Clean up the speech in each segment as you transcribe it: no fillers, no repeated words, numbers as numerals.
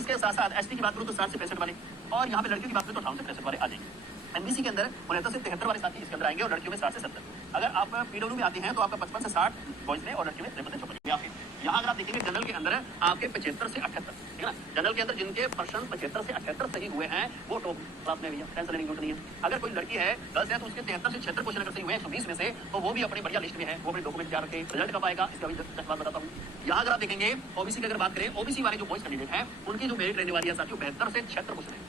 इसके साथ साथ एसटी की बात करूँ तो 60 से 65 वाले, और यहाँ पे लड़कियों की बात करूँ तो 58 से 63 वाले आ जाएंगे। एमबीसी के अंदर 69 से 73 वाले साथी इसके अंदर आएंगे, और लड़कियों में 60 से 70। अगर आप पीडब्ल्यू में आते हैं तो आपका 55 से 60 बॉयज में, और लड़कियों में 53 से 54। यहाँ अगर आप देखेंगे जनरल के अंदर आपके 75 से 78, ठीक है ना। जनरल के अंदर जिनके पर्सन 75 से 78 सही हुए हैं वो टॉप क्लास में भैया, टेंशन लेने की जरूरत नहीं है। अगर कोई लड़की है गर्ल्स है तो उसके 73 से 76 क्वेश्चन अगर सही हुए 120 में से, तो वो भी अपनी बढ़िया लिस्ट में है, वो अपने डॉक्यूमेंट तैयार रखे। रिजल्ट कब आएगा इसका भी बात बताता हूँ। यहाँ अगर आप देखेंगे ओबीसी की अगर बात करें, ओबीसी वाले जो बॉयज कैंडिडेट है उनकी जो मेरिट रहने वाली है साथियों 72 से 76 क्वेश्चन है,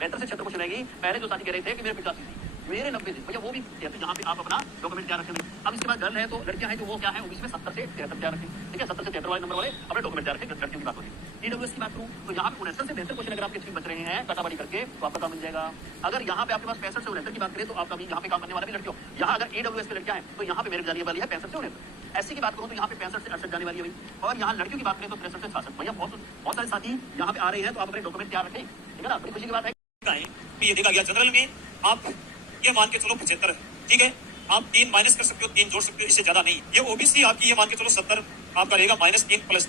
72 से 76 क्वेश्चन रहेगी। पहले जो साथी कह रहे थे कि मेरे 85 थी, मेरे 90 थे भैया, वो भी कहते यहाँ पे आप अपना डॉक्यूमेंट तैयार रखेंगे। अब इसके बाद गर्ल है तो लड़कियां हैं जो वो क्या है ओबीसी में 70 से 73 तैयार रखें, ठीक है। 70 से 73 वाले नंबर वाले अपने डॉक्यूमेंट तैयार रखें। लड़कियों की बात होगी। ईडब्ल्यूएस की बात करूँ तो यहाँ पे 69 से 72 क्वेश्चन अगर आपके बच रहे हैं कटाबाड़ी करके तो आपका काम मिल जाएगा। अगर यहाँ पे आपके पास 65 से 69 की बात करें तो आपका भी यहाँ पे काम करने वाला भी लड़कियों। यहाँ अगर ईडब्ल्यूएस की लड़कियां हैं तो यहाँ पे मेरिट जाने वाली है 65 से 69। एससी की बात करूँ तो यहाँ पे 65 से 68 जाने वाली है भाई, और यहाँ लड़कियों की बात करें तो 63 से 66। भैया बहुत सारे साथी यहाँ पे आ रहे हैं तो आप अपने डॉक्यूमेंट तैयार रखें, ठीक है ना। बड़ी खुशी की बात है। ये देखा गया जनरल में आप ये मान के चलो 75, ठीक है। आप 3 माइनस कर सकते हो, 3 जोड़ सकते हो, इससे ज्यादा नहीं। ये ओबीसी आपकी ये मान के चलो 70 आपका रहेगा, -3 प्लस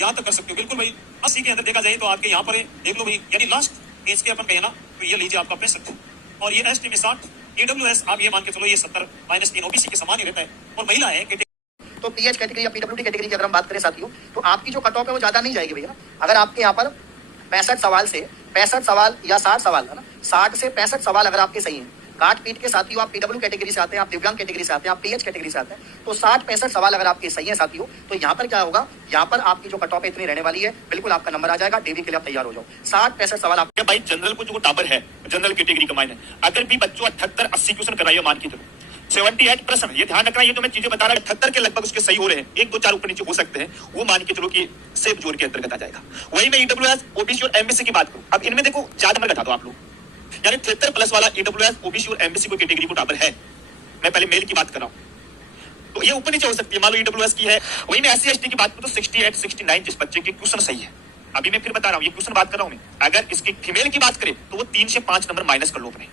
यहाँ तक कर सकते हो बिल्कुल भाई। 80 के अंदर देखा जाए तो आपके यहाँ पर देख लो भाई, यानी लास्ट एज के अपन कहे ना तो ये लीजिए आपका 65, और ये एसटी में 60। ईडब्ल्यूएस आप ये मान के चलो ये 70 -3 ओबीसी के समान ही रहता है। और महिला है तो पीएच कैटेगरी या पीडब्ल्यूडी कैटेगरी की अगर हम बात करें साथियों तो आपकी जो कट ऑफ है वो ज्यादा नहीं जाएगी भैया। अगर आपके यहाँ पर 65 सवाल से 65 सवाल या 60 सवाल है ना, 60 से 65 सवाल अगर आपके सही हैं, काट पीट के साथियों आप पीडब्ल्यू कैटेगरी से आते हैं, आप दिव्यांग कैटेगरी से आते हैं, आप पीएच कैटेगरी से आते हैं, तो 60-65 सवाल अगर आपके सही है साथियों तो यहाँ पर क्या होगा, यहाँ पर आपकी जो कट ऑफ इतनी रहने वाली है बिल्कुल आपका नंबर आ जाएगा। डीवी के लिए आप तैयार हो जाओ। 60-65 सवाल आप भाई जनरल को जो टावर है जनरल कैटेगरी का मायने अगर भी बच्चों 78-80 क्वेश्चन कराइए मान के चलो 78 प्रश्न, ये ध्यान रखना, ये जो मैं चीजें बता रहा हूँ 78 के लगभग उसके सही हो रहे हैं, 1-2-4 ऊपर नीचे हो सकते हैं, वो मान के चलो कि सेफ जोन के अंतर्गत आ जाएगा। वही मैं ईडब्ल्यूएस ओबीसी और एमबीसी की बात करूं, अब इनमें देखो ज्यादा नंबर घटा दो आप लोग, यानी 73 प्लस वाला ईडब्ल्यूएस ओबीसी और एमबीसी को कैटेगरी को टावर है। मैं पहले मेल की बात कर रहा हूं तो ये ऊपर नीचे हो सकती है, मान लो ईडब्ल्यूएस की है। वही मैं एससी एसटी की बात करूं तो 68-69 जिस बच्चे के क्वेश्चन सही है, अभी मैं फिर बता रहा हूं ये क्वेश्चन बात कर रहा हूं मैं। अगर इसकी फीमेल की बात करें तो वो 3 से 5 नंबर माइनस कर लो अपने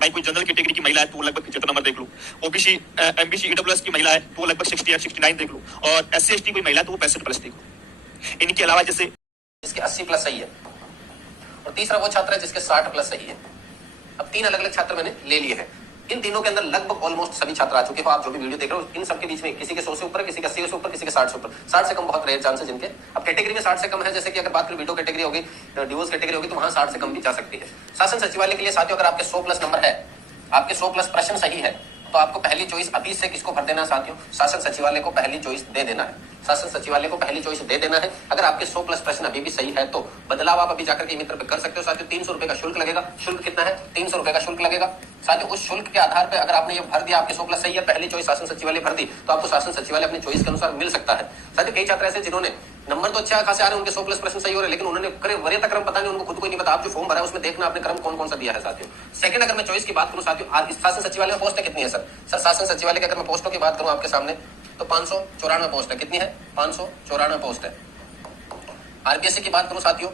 भाई। कोई जनरल कैटेगरी की महिला है तो वो लगभग 75 नंबर देख लो, ओबीसी एमबीसी ईडब्ल्यूएस की महिला है तो वो लगभग 68-69 देख लो, और एससी एसटी कोई महिला है तो वो 65 प्लस देख लो। इनके अलावा जैसे जिसके 80 प्लस सही है, और तीसरा वो छात्र है जिसके 60 प्लस सही है। अब 3 अलग अलग छात्र मैंने ले लिए हैं। इन तीनों के अंदर लगभग ऑलमोस्ट सभी छात्र आ चुके हो। आप जो भी वीडियो देख रहे हो इन सबके बीच में किसी के 100 से ऊपर, किसी के 80 से ऊपर, किसी के 60 से ऊपर। 60 से कम बहुत रेयर चांस है जिनके। अब कैटेगरी में 60 से कम है, जैसे कि अगर बात करें वीडियो कैटेगरी होगी, डिवोर्स कैटेगरी होगी, तो वहां 60 से कम भी जा सकती है। शासन सचिवालय के लिए साथियों अगर आपके 100 प्लस नंबर है, आपके 100 प्लस प्रश्न सही है, तो आपको पहली चॉइस अभी से किसको भर देना है साथियों, शासन सचिवालय को पहली चॉइस दे देना है। शासन सचिवालय को पहली चॉइस दे देना है। अगर आपके 100 प्लस प्रश्न अभी भी सही है तो बदलाव आप अभी जाकर के मित्र पे कर सकते हो साथियों। 300 रुपए का शुल्क लगेगा। शुल्क कितना है? 300 रुपए का शुल्क लगेगा साथियों। उस शुल्क के आधार पर अगर आपने ये भर दिया, आपके 100 प्लस सही है, पहली चॉइस शासन सचिवालय भर दी, तो आपको शासन सचिवालय अपनी चॉइस के अनुसार मिल सकता है साथियों। कई छात्र ऐसे जिन्होंने नंबर तो अच्छा खासे आ रहे हैं, उनके 100 प्लस प्रश्न सही हो रहे हैं, लेकिन उन्होंने करे वरीयता क्रम पता नहीं, उनको खुद को नहीं पता। आप जो फॉर्म भरा है उसमें देखना आपने क्रम कौन कौन सा दिया है साथियों। सेकंड अगर मैं चॉइस की बात करूं साथियों, आज शासन सचिवालय में पोस्ट कितनी है सर? सर शासन सचिवालय की अगर मैं पोस्टों की बात करूं आपके सामने तो 594 पोस्ट है। कितनी है? 594 पोस्ट है। आरपीएससी की बात करूं साथियों,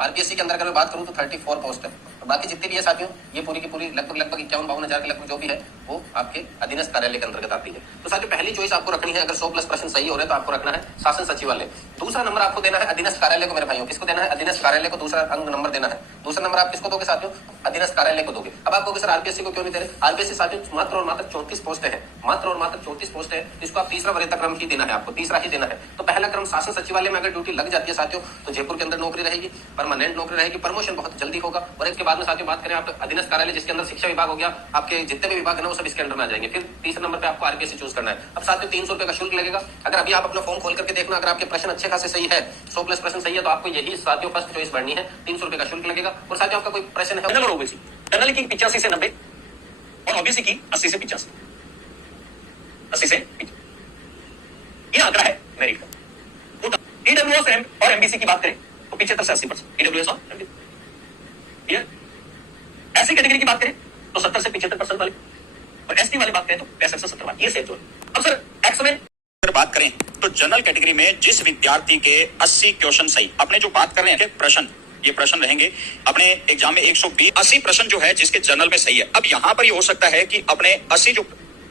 आरपीएससी के अंदर अगर मैं बात करूं तो 34 पोस्ट है। बाकी जितनी भी है साथियों ये पूरी की पूरी लगभग 51-52 हजार के लगभग जो भी है वो आपके अधीनस्थ कार्यालय के अंतर्गत आती है। तो साथियों पहली चॉइस आपको रखनी है, अगर 100 प्लस प्रश्न सही हो रहे हैं तो आपको रखना है शासन सचिवालय। दूसरा नंबर आपको देना है अधीनस्थ कार्यालय को। मेरे भाइयों किसको देना है? अधीनस्थ कार्यालय को दूसरा अंक नंबर देना है। दूसरा नंबर आप किसको दोगे साथियों? अधीनस्थ कार्यालय को दोगे। अब आपको सर आरपीएससी को क्यों नहीं दे रहे? आरपीएससी साथियों मात्र और मात्र 34 पोस्ट है, मात्र और मात्र 34 पोस्ट है, जिसको आप तीसरा वरीयता क्रम ही देना है, आपको तीसरा ही देना है। तो पहला क्रम शासन सचिवालय में अगर ड्यूटी लग जाती है साथियों तो जयपुर के अंदर नौकरी रहेगी, परमानेंट नौकरी रहेगी, प्रमोशन बहुत जल्दी होगा। और इसके बाद में साथियों बात करें आप अधीनस्थ कार्यालय जिसके अंदर शिक्षा विभाग हो गया, आपके जितने भी विभाग है ना वो सब इसके अंदर में आ जाएंगे। फिर तीसरे नंबर पे आपको आरपीएससी चूज करना है। अब साथियों 300 रुपए का शुल्क लगेगा। अगर अभी आप अपना फॉर्म खोल करके देखना, अगर आपके प्रश्न अच्छे खासे सही है, 100 प्लस प्रश्न सही है, तो आपको यही साथियों फर्स्ट चॉइस भरनी है। 300 रुपए का शुल्क लगेगा। और साथियों आपका कोई प्रश्न है जनरल ओबीसी, जनरल की 85 से 90 और ओबीसी की 80 से 85, 80 से 85 ये आंकड़ा है मेरिट का। ईडब्ल्यूएस और एमबीसी की बात करें तो 75 से 80%, ईडब्ल्यूएस और एमबीसी। ऐसी कैटेगरी की बात करें तो 70 से 75% वाले, और एसटी वाले बात करें तो 65 से 70 वाले, ये सेफ जोन। अब सर एक्स में अगर बात करें तो जनरल कैटेगरी में जिस विद्यार्थी के 80 क्वेश्चन सही, अपने जो बात कर रहे हैं प्रश्न, ये प्रश्न रहेंगे अपने एग्जाम में 120 80 प्रश्न जो है जिसके जनरल में सही है। अब यहां पर ये हो सकता है कि अपने 80 जो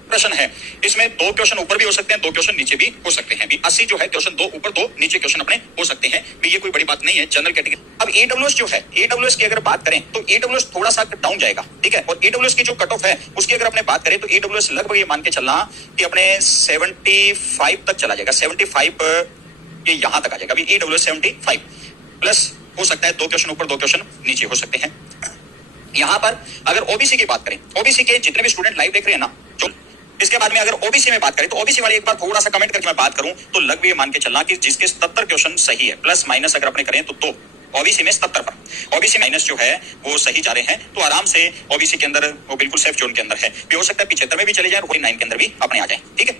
प्रश्न है, इसमें 2 क्वेश्चन ऊपर भी हो सकते हैं, 2 क्वेश्चन नीचे भी हो सकते हैं। भी 80 जो है क्वेश्चन 2 ऊपर 2 नीचे क्वेश्चन अपने हो सकते हैं भी, ये कोई बड़ी बात नहीं है जनरल कैटेगरी। अब AWS जो है, AWS की अगर बात करें तो AWS थोड़ा सा डाउन जाएगा, ठीक है। और AWS की जो कट ऑफ है उसकी अगर अपने बात करें तो AWS लगभग ये मान के चलना कि अपने 75 तक चला जाएगा, 75 ये यहां तक आ जाएगा। अभी AWS 75 प्लस हो सकता है, 2 क्वेश्चन ऊपर 2 क्वेश्चन नीचे हो सकते हैं। यहां पर अगर ओबीसी की बात करें, ओबीसी के जितने भी स्टूडेंट लाइव देख रहे हैं ना, जो इसके बाद में अगर ओबीसी में बात करें तो ओबीसी वाले एक बार थोड़ा सा कमेंट करके मैं बात करूं तो लगभग ये मान के चलना कि जिसके 77 क्वेश्चन सही है, प्लस माइनस अगर अपने करें तो 2 ओबीसी में 77 पर, ओबीसी माइनस जो है वो सही जा रहे हैं, तो आराम से ओबीसी के अंदर वो बिल्कुल सेफ जोन के अंदर है। भी हो सकता है 75 में भी चले जाए और 49 के अंदर भी अपने आ जाए, ठीक है।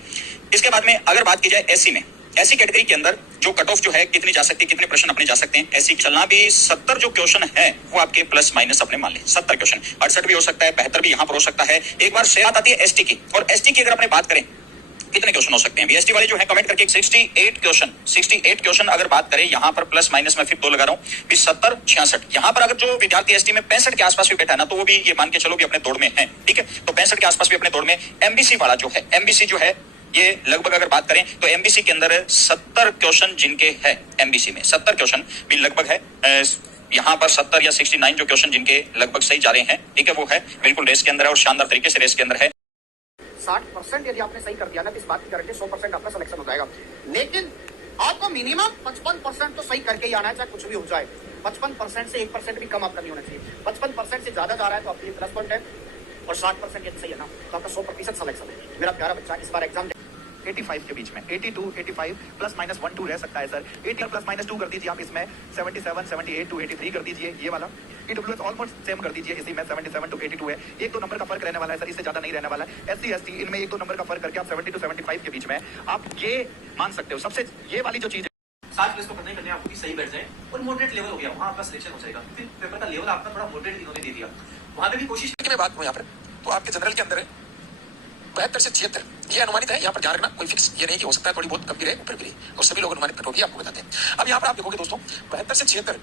इसके बाद में अगर बात की जाए एससी में, एससी कैटेगरी के अंदर जो कट ऑफ जो है कितनी जा सकती है, कितने प्रश्न अपने जा सकते हैं, एससी चलना भी 70 जो क्वेश्चन है वो आपके प्लस माइनस अपने मान लें 70 क्वेश्चन, 68 भी हो सकता है, 72 भी यहां पर हो सकता है। एक बार से बात आती है एसटी की, और एसटी की अगर अपने बात करें कितने क्वेश्चन हो सकते हैं, एसटी वाले जो है कमेंट करके 68 क्वेश्चन अगर बात करें यहां पर प्लस माइनस में फिर 2 लगा रहा हूं, 70 66 यहां पर अगर जो विद्यार्थी एसटी में 65 के आसपास भी बैठा है ना, तो वो भी ये मान के चलो भी अपने दौड़ में है, ठीक है। तो 65 के आसपास भी अपने दौड़ में। एमबीसी वाला जो है, एमबीसी जो है ये लगभग अगर बात करें तो एमबीसी के अंदर 70 क्वेश्चन जिनके है, एमबीसी में 70 क्वेश्चन भी लगभग है, यहां पर 70 या 69 जो क्वेश्चन जिनके लगभग सही जा रहे हैं, ठीक है, वो है बिल्कुल रेस के अंदर है और शानदार तरीके से रेस के अंदर है। 60% यदि आपने सही कर दिया ना तो इस बात की गारंटी 100% आपका सिलेक्शन हो जाएगा। लेकिन आपको मिनिमम 55% तो सही करके ही आना है, चाहे कुछ भी हो जाए। 55% से 1% भी कम आपका नहीं होना चाहिए। 55% से ज्यादा जा रहा है तो आपके लिए प्लस पॉइंट है, और 60% यदि सही है ना तो आपका 100% सिलेक्शन है। मेरा प्यारा बच्चा इस बार एग्जाम 85 के बीच में 82, 85 प्लस माइनस 1 2 रह सकता है सर। 80 प्लस माइनस 2 कर दीजिए आप इसमें, 77, 78 टू 83 कर दीजिए ये वाला। EWS ऑलमोस्ट सेम कर दीजिए, इसी में 77 टू 82 है, 1-2 नंबर का फर्क रहने वाला है सर, इससे ज्यादा नहीं रहने वाला है। SC ST इनमें 1-2 नंबर का फर्क करके आप 70 टू 75 के बीच में आप ये मान सकते हो। सबसे ये वाली जो चीज है 7 प्लस को करना ही करना है आपको कि सही बैठ जाए और मॉडरेट लेवल हो गया, वहां आपका सिलेक्शन हो जाएगा। फिर पेपर का लेवल आपका थोड़ा मॉडरेट इन्होंने दे दिया, वहां पे भी कोशिश की मैं बात करूं यहाँ पर तो आपके जनरल के अंदर है 72 से 76 ये अनुमानित है। यहाँ पर ध्यान रखना, कोई फिक्स ये नहीं कि हो सकता है थोड़ी बहुत कम गिरे ऊपर गिरे, और सभी लोग अनुमानित कटौती आपको बताते हैं। अब यहाँ पर आप देखोगे दोस्तों 72 से 76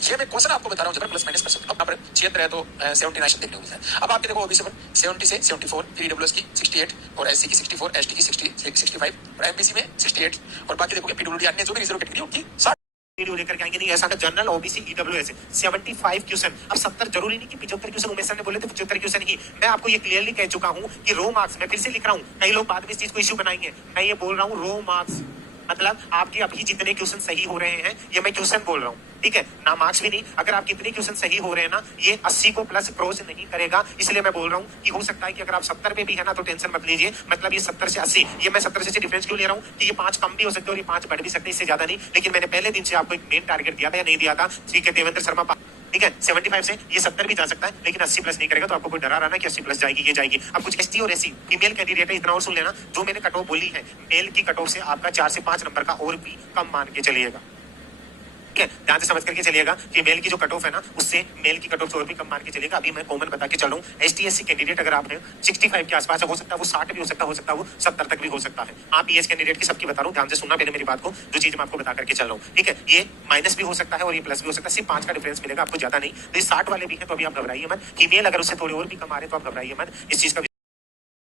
ये मैं क्वेश्चन आपको बता रहा हूँ जब प्लस माइनस %। अब यहाँ पर 76 है तो 79 देखने को मिलता है। अब आपके देखो ओबीसी पर 70 से 74, फिर EWS की 68 और एससी की 64, एसटी की 65 और एमबीसी में 68 और बाकी देखोगे पीडब्ल्यूडी अन्य जो भी रिजर्व कैटेगरी उनकी 60 वीडियो लेकर के आएंगे। नहीं ऐसा जनरल ओबीसी ईडब्ल्यूएस 75 क्वेश्चन। अब 70 जरूरी नहीं कि 75 क्वेश्चन उमेश सर ने बोले थे 75 क्वेश्चन ही। मैं आपको ये क्लियरली कह चुका हूँ कि रो मार्क्स, मैं फिर से लिख रहा हूँ, कई लोग बाद में इस चीज को इश्यू बनाएंगे, मैं ये बोल रहा हूँ रो मार्क्स मतलब आपके अभी जितने क्वेश्चन सही हो रहे हैं, ये मैं क्वेश्चन बोल रहा हूँ, ठीक है ना, मार्क्स भी नहीं। अगर आप कितने क्वेश्चन सही हो रहे हैं ना, ये 80 को प्लस क्रॉस नहीं करेगा, इसलिए मैं बोल रहा हूँ कि हो सकता है कि अगर आप 70 पे भी है ना तो टेंशन मत लीजिए। मतलब ये 70 से 80, ये मैं 70 से डिफरेंस क्यों ले रहा हूँ कि ये 5 कम भी हो सकते हैं और ये 5 बढ़ भी सकते हैं, इससे ज्यादा नहीं। लेकिन मैंने पहले दिन से आपको एक मेन टारगेट दिया था या नहीं दिया था, ठीक है, देवेंद्र शर्मा, ठीक है, 75 से ये 70 भी जा सकता है, लेकिन 80 प्लस नहीं करेगा। तो आपको कोई डरा रहा ना कि 80 प्लस जाएगी, ये जाएगी। अब कुछ एसटी और एससी फीमेल कैंडिडेट है, इतना और सुन लेना, जो मैंने कट ऑफ बोली है मेल की कट ऑफ से आपका 4 से 5 नंबर का और भी कम मान के चलिएगा, ठीक है, ध्यान से समझ करके चलिएगा कि मेल की जो कट ऑफ है ना उससे मेल की कट ऑफ से और भी कम मान के चलिएगा। अभी मैं कॉमन बता के चल रहा हूँ, एसटी एससी कैंडिडेट अगर आप हैं 65 के आसपास हो सकता है, वो 60 भी हो सकता है वो 70 तक भी हो सकता है। आप ईएस कैंडिडेट की सबकी बता रहा हूँ, ध्यान से सुनना पहले मेरी बात को, जो चीज मैं आपको बता करके चल रहा हूँ, ठीक है। ये माइनस भी हो सकता है और ये प्लस भी हो सकता है, सिर्फ 5 का डिफरेंस मिलेगा आपको, ज्यादा नहीं। तो 60 वाले भी है तो अभी आप घबराइए मत। फीमेल अगर उससे थोड़ी और भी कम आ रहे तो आप घबराइए मत, इस चीज का